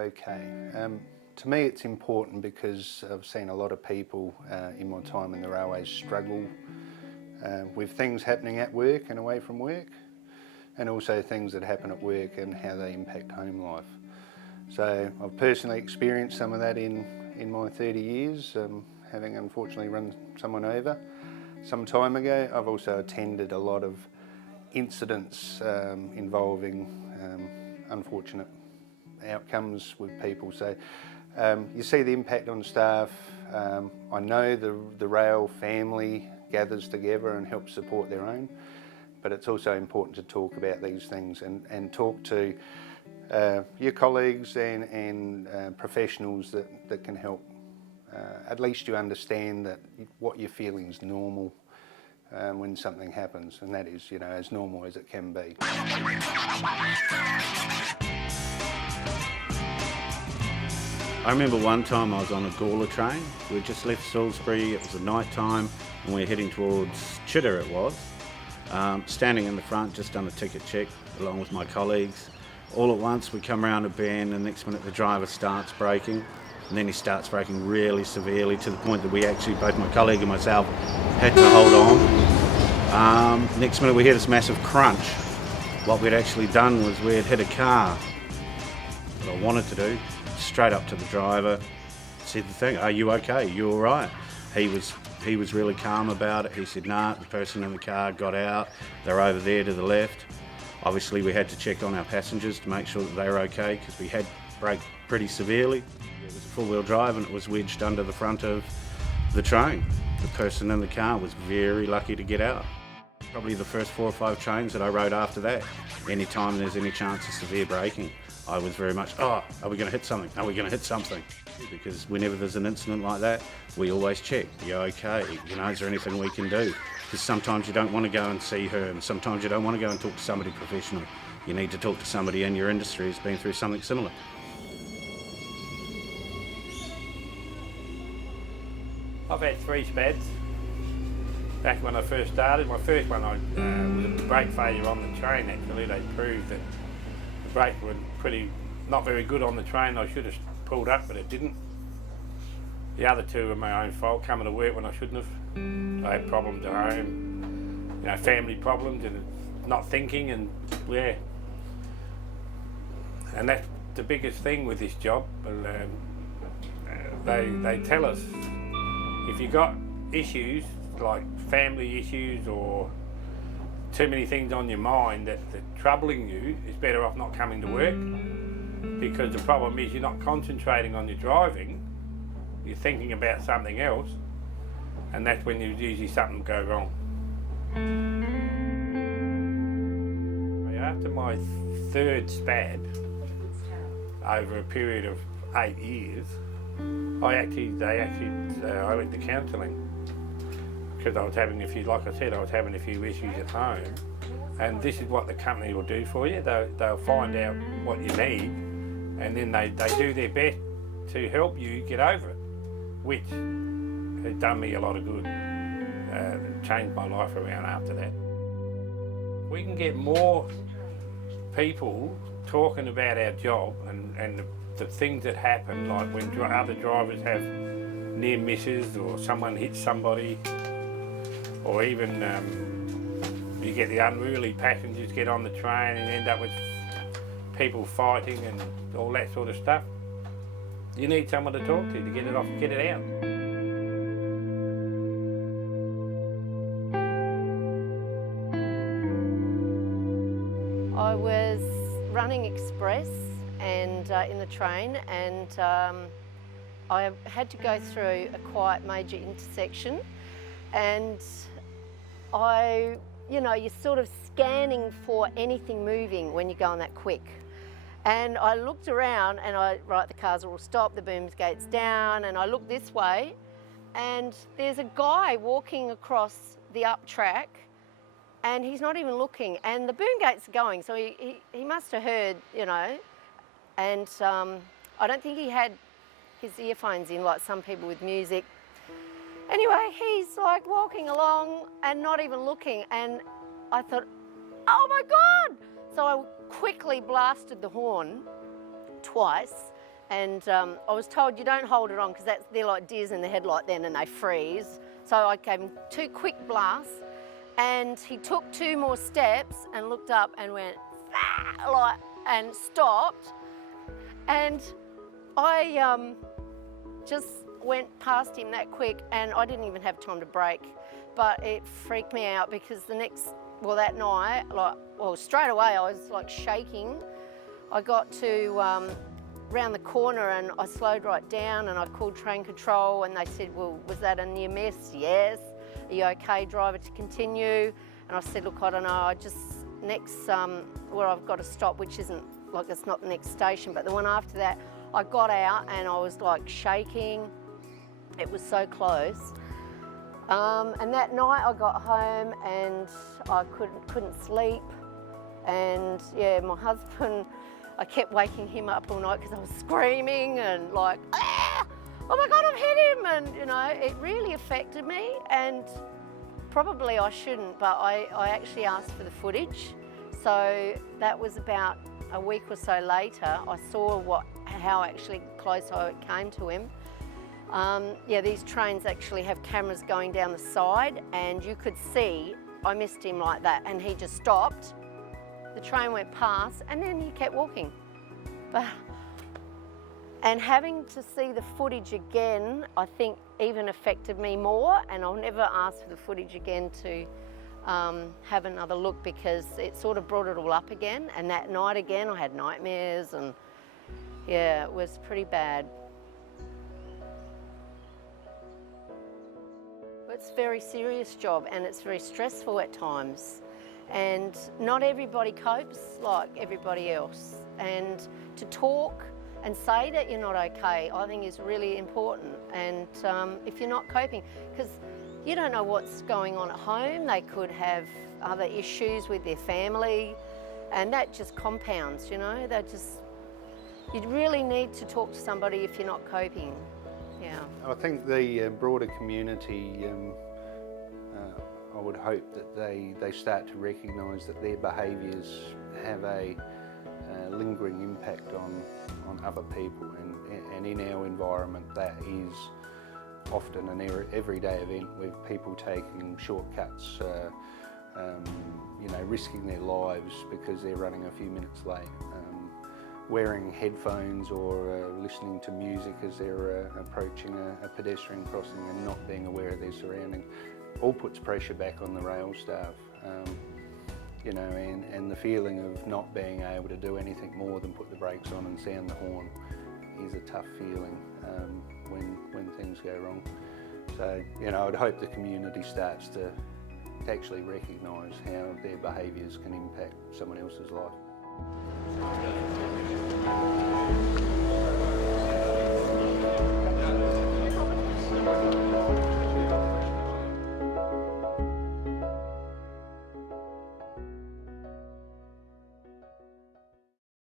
okay? To me it's important because I've seen a lot of people in my time in the railways struggle with things happening at work and away from work, and also things that happen at work and how they impact home life. So I've personally experienced some of that in my 30 years, having unfortunately run someone over some time ago. I've also attended a lot of incidents involving unfortunate outcomes with people. So you see the impact on staff. I know the rail family gathers together and helps support their own, but it's also important to talk about these things and talk to your colleagues and professionals that can help. At least you understand that what you're feeling is normal when something happens, and that is, as normal as it can be. I remember one time I was on a Gawler train. We just left Salisbury, it was the night time, and we were heading towards Chitter it was. Standing in the front, just done a ticket check along with my colleagues. All at once we come around a bend, and the next minute the driver starts braking, and then he starts braking really severely to the point that we actually, both my colleague and myself, had to hold on. Next minute we hear this massive crunch. What we'd actually done was we had hit a car. What I wanted to do, straight up to the driver, said the thing, "Are you okay? You all right?" He was really calm about it. He said, "Nah, the person in the car got out. They're over there to the left." Obviously we had to check on our passengers to make sure that they were okay, because we had braked pretty severely. It was a four-wheel drive and it was wedged under the front of the train. The person in the car was very lucky to get out. Probably the first 4 or 5 trains that I rode after that, anytime there's any chance of severe braking, I was very much, are we going to hit something? Are we going to hit something? Because whenever there's an incident like that, we always check, you okay? Is there anything we can do? Because sometimes you don't want to go and see her, and sometimes you don't want to go and talk to somebody professional. You need to talk to somebody in your industry who's been through something similar. I've had 3 spads. Back when I first started, my first one was a brake failure on the train. Actually, they proved that the brakes were not very good on the train. I should have pulled up, but it didn't. The other 2 were my own fault, coming to work when I shouldn't have. I had problems at home, family problems and not thinking, and yeah. And that's the biggest thing with this job. They tell us if you got issues like family issues or too many things on your mind that's troubling you, it's better off not coming to work, because the problem is you're not concentrating on your driving, you're thinking about something else, and that's when usually something go wrong. After my 3rd spad, over a period of 8 years, I went to counselling, because I was having a few, like I said, I was having a few issues at home, and this is what the company will do for you. They'll find out what you need, and then they do their best to help you get over it, which has done me a lot of good, changed my life around after that. We can get more people talking about our job and the things that happen, like when other drivers have near misses or someone hits somebody, or even you get the unruly passengers get on the train and end up with people fighting and all that sort of stuff. You need someone to talk to get it off, get it out. I was running express and in the train, and I had to go through a quite major intersection, and you're sort of scanning for anything moving when you're going that quick. And I looked around and the cars are all stopped, the boom gate's down, and I look this way and there's a guy walking across the up track and he's not even looking, and the boom gate's going, so he must have heard, and I don't think he had his earphones in like some people with music. Anyway, he's like walking along and not even looking, and I thought, oh my God! So I quickly blasted the horn twice And I was told you don't hold it on because they're like deers in the headlight then and they freeze. So I gave him 2 quick blasts and he took 2 more steps and looked up and went, "Ah!" like, and stopped. And I just went past him that quick and I didn't even have time to brake. But it freaked me out because that night, straight away I was like shaking. I got to round the corner and I slowed right down and I called train control and they said, well, was that a near miss? Yes. Are you okay, driver, to continue? And I said, look, I don't know, I just, next, where I've got to stop, which isn't, like it's not the next station, but the one after that, I got out and I was like shaking. It was so close. And that night I got home and I couldn't sleep. And yeah, my husband, I kept waking him up all night because I was screaming and like, ah, oh my God, I've hit him. And you know, it really affected me and probably I shouldn't, but I actually asked for the footage. So that was about a week or so later, I saw how actually close I came to him. Yeah, these trains actually have cameras going down the side and you could see I missed him like that and he just stopped. The train went past and then he kept walking. And having to see the footage again, I think even affected me more, and I'll never ask for the footage again to have another look because it sort of brought it all up again. And that night again, I had nightmares and yeah, it was pretty bad. It's a very serious job and it's very stressful at times. And not everybody copes like everybody else. And to talk and say that you're not okay, I think is really important. And if you're not coping, because you don't know what's going on at home, they could have other issues with their family, and that just compounds, you know, you really need to talk to somebody if you're not coping. Yeah. I think the broader community, I would hope that they start to recognise that their behaviours have a lingering impact on other people, and in our environment that is often an everyday event with people taking shortcuts, you know, risking their lives because they're running a few minutes late, wearing headphones or listening to music as they're approaching a pedestrian crossing and not being aware of their surroundings. All puts pressure back on the rail staff, you know, and the feeling of not being able to do anything more than put the brakes on and sound the horn is a tough feeling when things go wrong. So, you know, I'd hope the community starts to actually recognise how their behaviours can impact someone else's life.